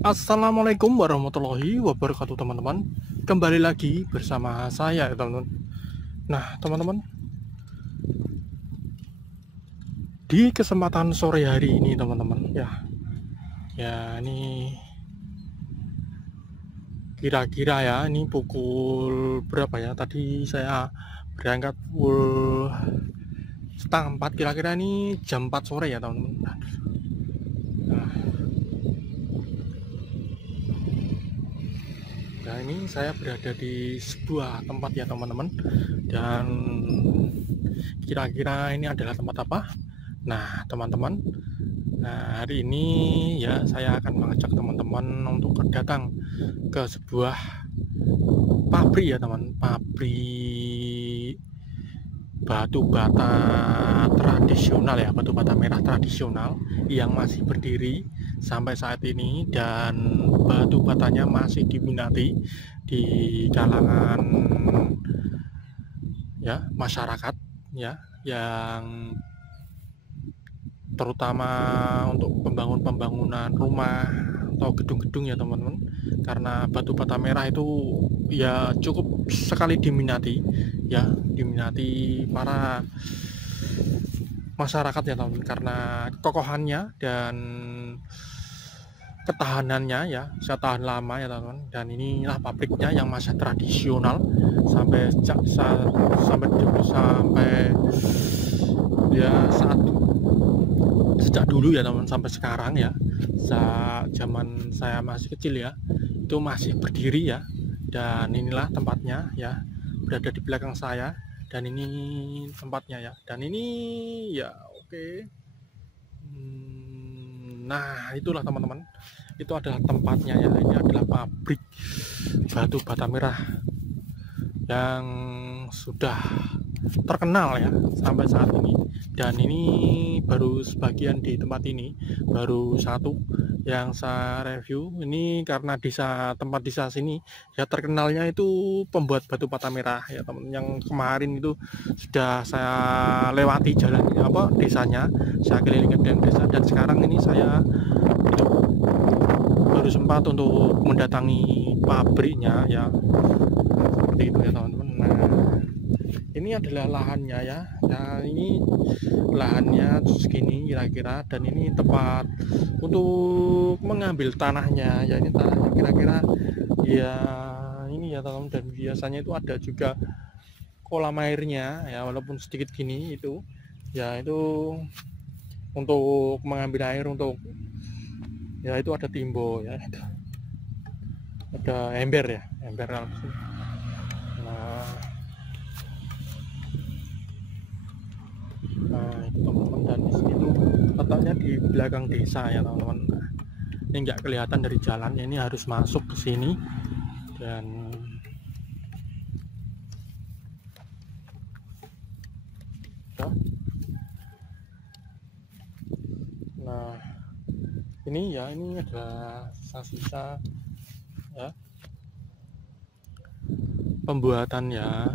Assalamualaikum warahmatullahi wabarakatuh teman-teman. Kembali lagi bersama saya ya teman-teman. Nah teman-teman, di kesempatan sore hari ini teman-teman ya ini kira-kira ya ini pukul berapa ya? Tadi saya berangkat pukul setengah 4, kira-kira ini jam 4 sore ya teman-teman. Nah ini saya berada di sebuah tempat ya teman-teman, dan kira-kira ini adalah tempat apa? Nah teman-teman, hari ini ya saya akan mengajak teman-teman untuk datang ke sebuah pabrik ya teman, pabrik batu bata tradisional ya, batu bata merah tradisional yang masih berdiri sampai saat ini, dan batu batanya masih diminati di kalangan ya masyarakat ya, yang terutama untuk pembangunan rumah atau gedung-gedung ya teman-teman, karena batu bata merah itu ya cukup sekali diminati ya, diminati para masyarakat ya teman-teman, karena kokohannya dan ketahanannya ya, bisa tahan lama ya teman-teman. Dan inilah pabriknya yang masih tradisional sampai sampai ya sejak dulu ya teman, sampai sekarang ya, saat zaman saya masih kecil ya, itu masih berdiri ya. Dan inilah tempatnya ya, berada di belakang saya, dan ini tempatnya ya, dan ini ya oke. Nah itulah teman-teman, itu adalah tempatnya ya, ini adalah pabrik batu bata merah yang sudah terkenal ya sampai saat ini. Dan ini baru sebagian di tempat ini, baru satu yang saya review ini, karena tempat desa sini ya terkenalnya itu pembuat batu bata merah ya teman. Yang kemarin itu sudah saya lewati jalan desanya, saya keliling dengan desa, dan sekarang ini saya itu baru sempat untuk mendatangi pabriknya ya, seperti itu ya teman-teman. Nah ini adalah lahannya ya, nah ini lahannya segini kira-kira, dan ini tempat untuk mengambil tanahnya ya, ini tanahnya kira-kira ya ini ya teman-teman. Dan biasanya itu ada juga kolam airnya ya, walaupun sedikit gini itu ya, itu untuk mengambil air, untuk ya itu ada timbo ya, itu ada ember ya, ember. Nah itu teman-teman, dan di sini tuh letaknya di belakang desa ya teman-teman. Nah, ini nggak kelihatan dari jalan, ini harus masuk ke sini. Dan nah ini ya, ini adalah sisa-sisa ya pembuatan ya.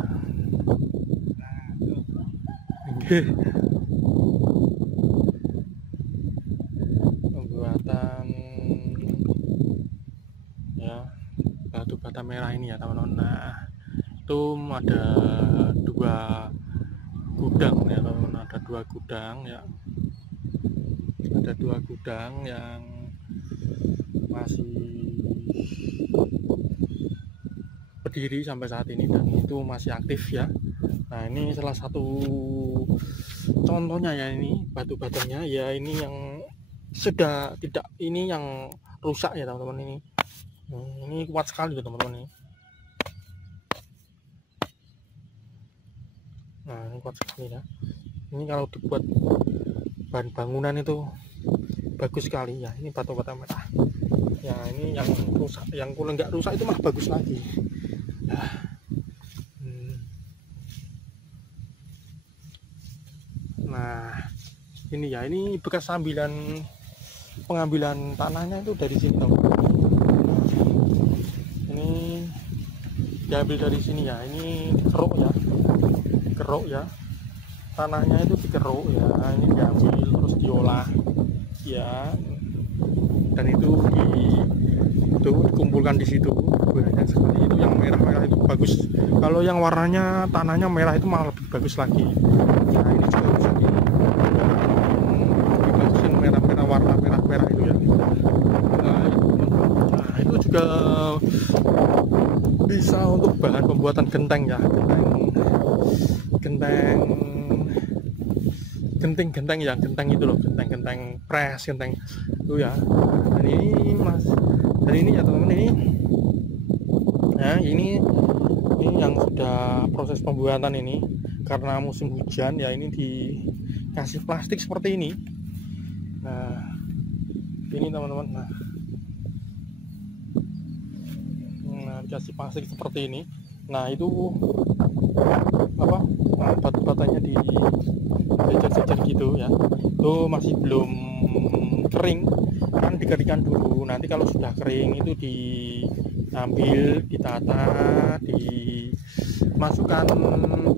Pembuatan ya batu bata merah ini ya teman-teman. Nah itu ada dua gudang ya teman-teman, ada dua gudang ya, ada dua gudang yang masih berdiri sampai saat ini, dan itu masih aktif ya. Nah ini salah satu contohnya ya, ini batu batanya ya, ini yang sudah tidak, ini yang rusak ya teman-teman. Ini kuat sekali ya teman-teman ini. Nah ini kuat sekali ya, ini kalau dibuat bahan bangunan itu bagus sekali ya. Ini batu bata merah ya, ini yang rusak, yang kurang nggak rusak itu mah bagus lagi ya. Nah ini ya, ini bekas pengambilan tanahnya itu dari sini teman. Ini diambil dari sini ya, ini keruk ya, tanahnya itu dikeruk ya, ini diambil terus diolah ya. dan itu dikumpulkan di situ banyak sekali. Itu yang merah-merah itu bagus. Kalau yang warnanya tanahnya merah itu malah lebih bagus lagi. Nah ini juga bisa dibagusin merah-merah, warna merah-merah itu ya. Nah itu juga bisa untuk bahan pembuatan genteng ya, genteng ya, genteng itu loh, genteng pres, genteng itu ya. Dan ini ya teman-teman, ini nah ini yang sudah proses pembuatan ini karena musim hujan ya, ini dikasih plastik seperti ini. Nah ini teman-teman, nah dikasih plastik seperti ini. Nah itu apa, batu-batanya di sejar-sejar gitu ya, itu masih belum kering kan, dikeringkan dulu. Nanti kalau sudah kering itu diambil, ditata, dimasukkan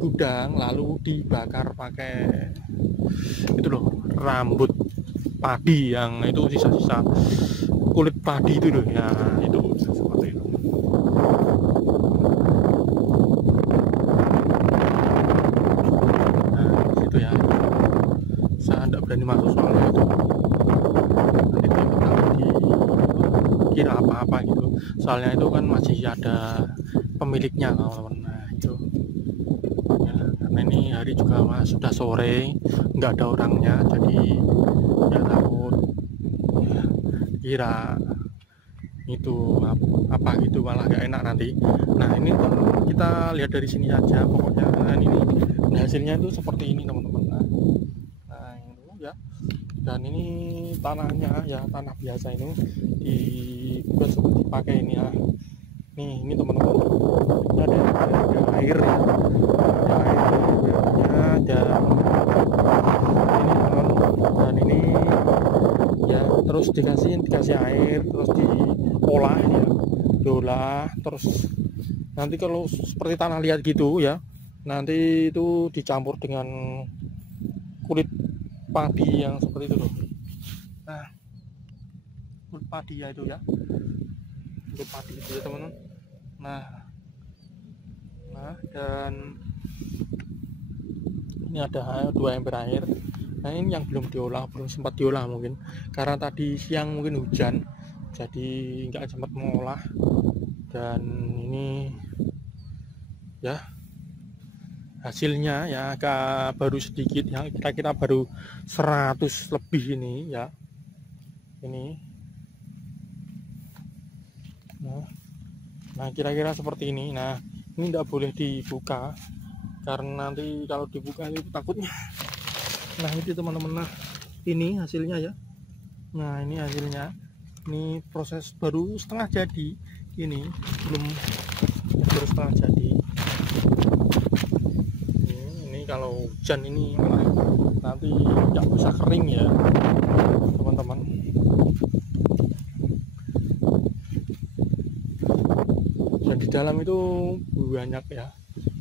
gudang, lalu dibakar pakai itu loh, rambut padi yang itu, sisa-sisa kulit padi itu loh ya, itu seperti itu. Ya, saya tidak berani masuk soalnya itu nanti takut dikira apa-apa gitu, soalnya itu kan masih ada pemiliknya teman-teman. Nah itu ya, karena ini hari juga sudah sore, nggak ada orangnya, jadi ya takut ya, kira itu apa gitu, malah nggak enak nanti. Nah ini teman-teman, kita lihat dari sini aja pokoknya. Nah ini hasilnya itu seperti ini teman-teman. Nah itu ya, dan ini tanahnya ya, tanah biasa ini dibuat seperti pakai ini ya. Ini teman-teman, ini ada air ya, ada airnya, dan ini teman-teman, dan ini ya terus dikasih air, terus diolah ya, terus nanti kalau seperti tanah liat gitu ya, nanti itu dicampur dengan kulit padi yang seperti itu loh. Nah kulit padi ya itu ya, kulit padi itu ya teman-teman. Nah dan ini ada 2 ember air. Nah ini yang belum sempat diolah mungkin karena tadi siang mungkin hujan, jadi nggak sempat mengolah. Dan ini ya hasilnya ya agak baru sedikit ya, kira-kira baru 100 lebih ini ya, ini nah kira-kira seperti ini. Nah ini tidak boleh dibuka karena nanti kalau dibuka itu takutnya. Nah itu teman-teman, nah ini hasilnya ya. Nah ini hasilnya, ini proses baru setengah jadi, ini belum, baru setengah jadi. Ini kalau hujan ini malah nanti nggak bisa kering ya teman-teman. Dan di dalam itu banyak ya,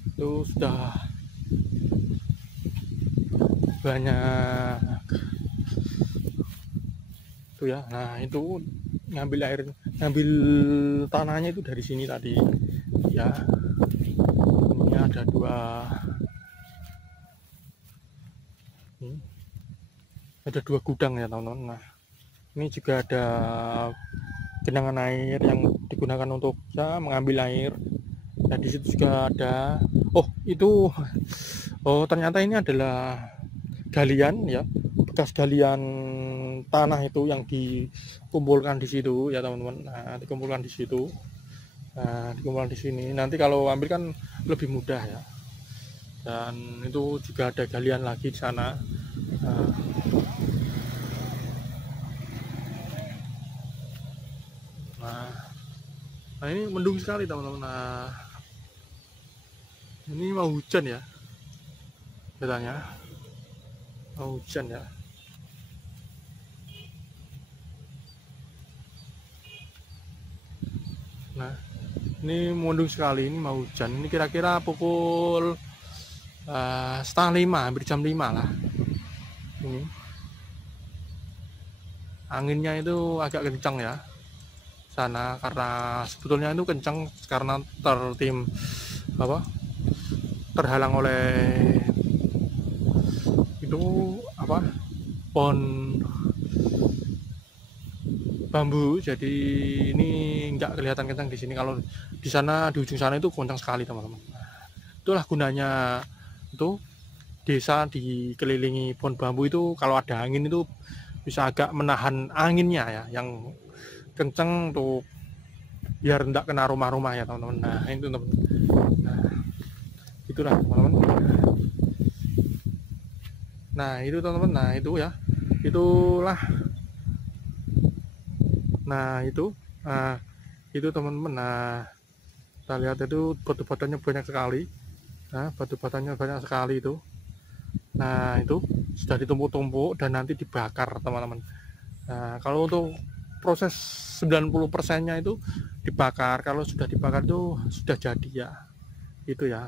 itu sudah banyak tuh ya. Nah itu ngambil tanahnya itu dari sini tadi ya. Ini ada 2 gudang ya teman-teman. Nah ini juga ada genangan air yang digunakan untuk ya mengambil air. Nah di situ juga ada, ternyata ini adalah galian ya, bekas galian tanah itu yang dikumpulkan di situ ya teman-teman. Nah dikumpulkan di situ, dikumpulkan di sini. Nanti kalau ambil kan lebih mudah ya. Dan itu juga ada galian lagi di sana. Nah ini mendung sekali teman-teman. Nah ini mau hujan ya, katanya mau hujan ya. Nah ini mendung sekali, ini mau hujan. Ini kira-kira pukul 4:30, 5, hampir jam 5 lah ini. anginnya itu agak kencang ya sana, karena sebetulnya itu kencang karena terhalang oleh itu pohon bambu, jadi ini nggak kelihatan kencang di sini. Kalau di sana, di ujung sana itu kencang sekali teman-teman. Itulah gunanya itu desa dikelilingi pohon bambu itu, kalau ada angin itu bisa agak menahan anginnya ya yang kenceng untuk biar tidak kena rumah-rumah ya teman-teman. Nah itu teman-teman, nah itulah teman-teman. Nah itu teman-teman, nah itu ya, itulah, nah itu teman-teman. Nah kita lihat itu batu-batunya banyak sekali. Nah batu-batunya banyak sekali itu. Nah itu sudah ditumpuk-tumpuk dan nanti dibakar teman-teman. Nah kalau untuk proses 90%-nya itu dibakar. Kalau sudah dibakar itu sudah jadi ya, itu ya.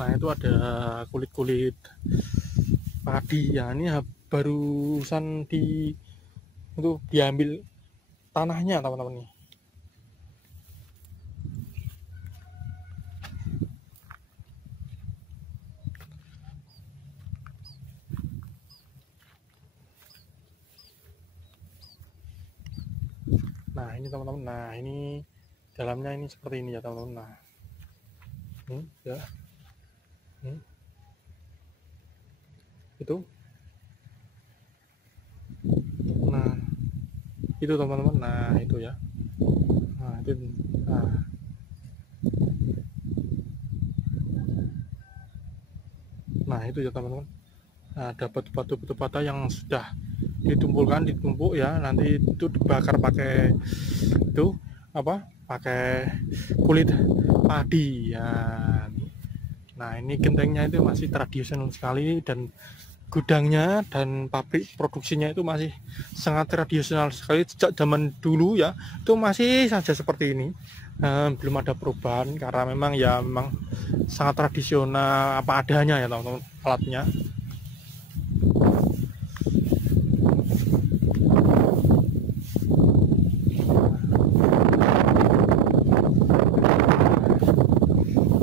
Nah itu ada kulit-kulit padi ya, ini barusan untuk diambil tanahnya teman-teman nih. Nah ini teman-teman, nah ini dalamnya ini seperti ini ya teman-teman. Nah ya itu, nah itu teman-teman, nah itu ya, nah itu, nah itu ya teman-teman. Nah ada batu bata yang sudah ditumpuk ya, nanti itu dibakar pakai itu pakai kulit padi ya. Nah ini gentengnya itu masih tradisional sekali, dan gudangnya dan pabrik produksinya itu masih sangat tradisional sekali sejak zaman dulu ya, itu masih saja seperti ini. Belum ada perubahan karena memang sangat tradisional apa adanya ya teman-teman alatnya.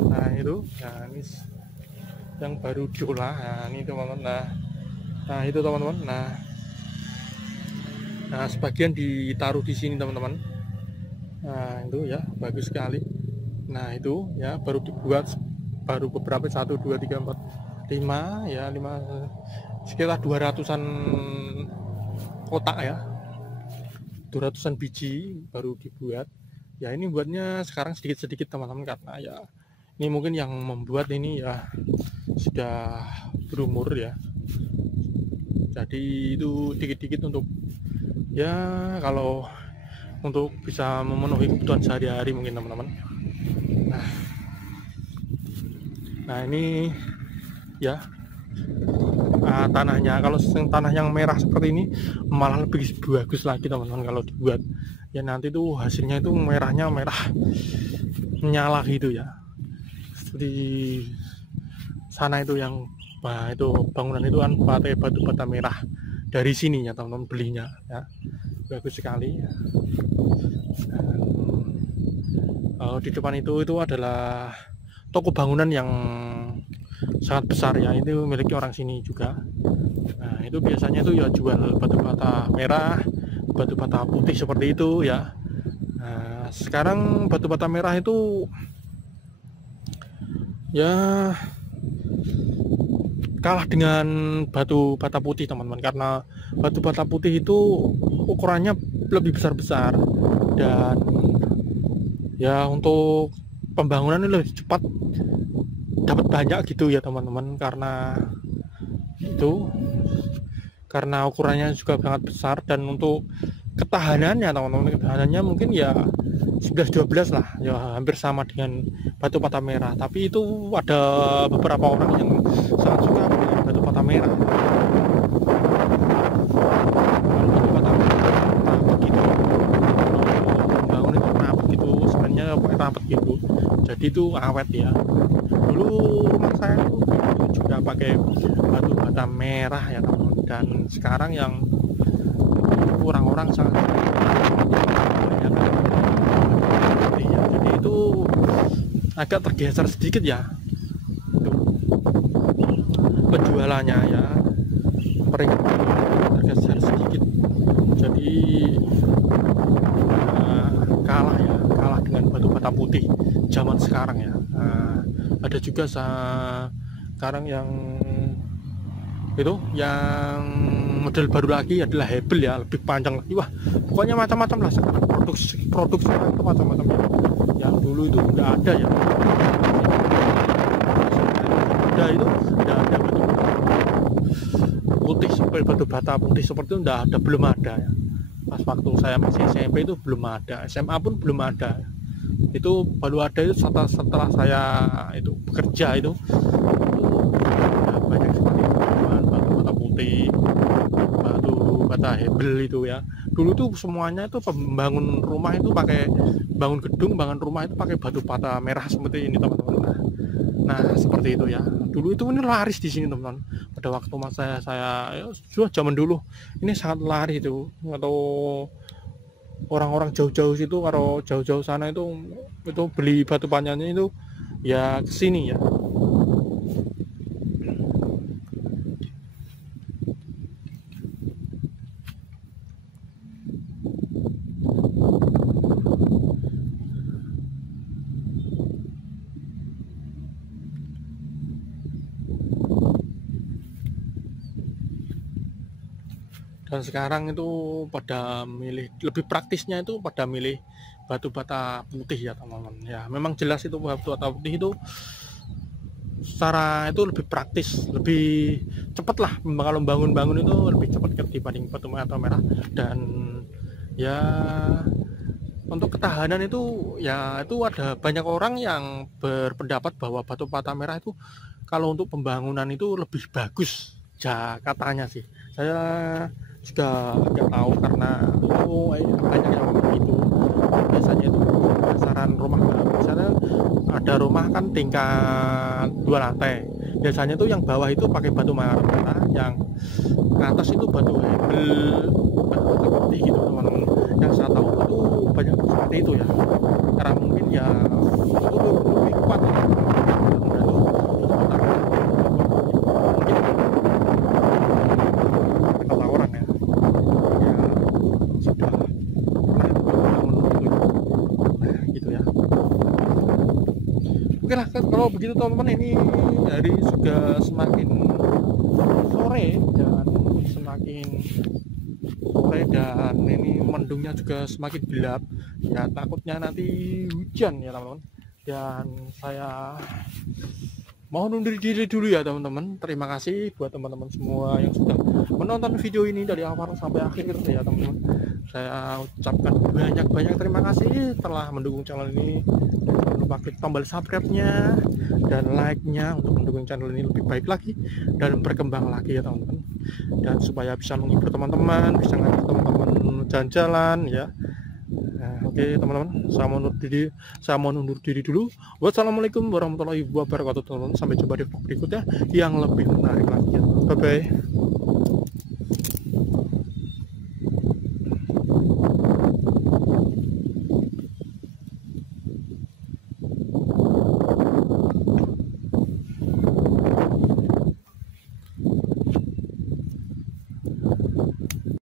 Nah itu, nah ini yang baru diolah. Nah ini teman-teman, nah itu teman-teman. Nah sebagian ditaruh di sini teman-teman. Nah itu ya, bagus sekali. Nah itu ya baru dibuat, baru beberapa, 1 2 3 4 5 ya, 5 sekitar 200-an kotak ya, 200-an biji baru dibuat ya. Ini buatnya sekarang sedikit-sedikit teman-teman, karena ya ini mungkin yang membuat ini ya sudah berumur ya, jadi itu dikit-dikit untuk ya, kalau untuk bisa memenuhi kebutuhan sehari-hari mungkin teman-teman. Nah ini ya, tanahnya, kalau tanah yang merah seperti ini malah lebih bagus lagi teman-teman kalau dibuat ya. Nanti tuh hasilnya itu merahnya merah menyala gitu ya, seperti sana itu yang itu bangunan itu kan pakai batu bata merah dari sini ya teman-teman belinya ya, bagus sekali ya. Di depan itu adalah toko bangunan yang sangat besar ya, itu milik orang sini juga. Nah itu biasanya itu ya jual batu bata merah, batu bata putih seperti itu ya. Nah sekarang batu bata merah itu ya kalah dengan batu bata putih teman-teman, karena batu bata putih itu ukurannya lebih besar-besar, dan ya untuk pembangunan ini lebih cepat dapat banyak gitu ya teman-teman, karena ukurannya juga sangat besar, dan untuk ketahanannya teman-teman, ketahanannya mungkin ya 11-12 lah ya, hampir sama dengan batu bata merah. Tapi itu ada beberapa orang yang sangat suka dengan batu bata merah. Kalau batu bata merah rapet gitu, bangun itu rapet gitu, sebenarnya rapet gitu, jadi itu awet ya. Dulu rumah saya itu juga pakai batu bata merah ya teman-teman, dan sekarang yang orang-orang sangat ya, jadi itu agak tergeser sedikit ya itu penjualannya ya, peringkat tergeser sedikit, jadi kalah dengan batu bata putih zaman sekarang ya. Ada juga sekarang yang itu yang model baru lagi adalah hebel ya, lebih panjang lagi. Wah, pokoknya macam-macam lah sekarang, produk sekarang itu macam-macam ya. Yang dulu itu nggak ada ya, itu nggak ada batu putih seperti batu bata putih seperti itu, nggak ada, belum ada ya. Pas waktu saya masih SMP itu belum ada, SMA pun belum ada. Itu baru ada itu setelah saya itu bekerja itu banyak sekali batu bata putih, batu bata hebel itu ya. Dulu tuh semuanya itu pembangun rumah itu pakai, bangun gedung, bangun rumah itu pakai batu bata merah seperti ini teman-teman. Nah seperti itu ya. Dulu itu ini laris di sini teman-teman. Pada waktu masa saya ya, sudah zaman dulu ini sangat laris itu. Atau orang-orang jauh-jauh situ, kalau jauh-jauh sana itu beli batu panjangnya itu ya kesini ya. Dan sekarang itu pada milih, lebih praktisnya itu pada milih batu bata putih ya teman-teman ya. Memang jelas itu batu bata putih itu secara itu lebih praktis, lebih cepat lah kalau bangun-bangun itu lebih cepat dibanding batu bata merah. Dan ya untuk ketahanan itu ya, itu ada banyak orang yang berpendapat bahwa batu bata merah itu kalau untuk pembangunan itu lebih bagus ya, katanya sih. Saya juga nggak tahu karena banyak yang begitu. Biasanya itu besaran rumah, misalnya ada rumah kan tingkat 2 lantai, biasanya itu yang bawah itu pakai batu merah, yang ke atas itu batu hebel, batu putih gitu teman-teman. Yang saya tahu itu banyak seperti itu ya, karena mungkin ya itu lebih kuat ya. Oke lah kalau begitu teman-teman, ini hari sudah semakin sore dan ini mendungnya juga semakin gelap ya, takutnya nanti hujan ya teman-teman. Dan saya mohon undur diri dulu ya teman-teman. Terima kasih buat teman-teman semua yang sudah menonton video ini dari awal sampai akhir ya teman-teman. Saya ucapkan banyak-banyak terima kasih telah mendukung channel ini. Jangan lupa klik tombol subscribe-nya dan like-nya untuk mendukung channel ini lebih baik lagi dan berkembang lagi ya teman-teman. Dan supaya bisa menghibur teman-teman, bisa ngajak teman-teman jalan-jalan ya. Nah, oke teman-teman, saya mau undur diri dulu. Wassalamualaikum warahmatullahi wabarakatuh teman-teman. Sampai jumpa di vlog berikutnya yang lebih menarik lagi. Bye bye.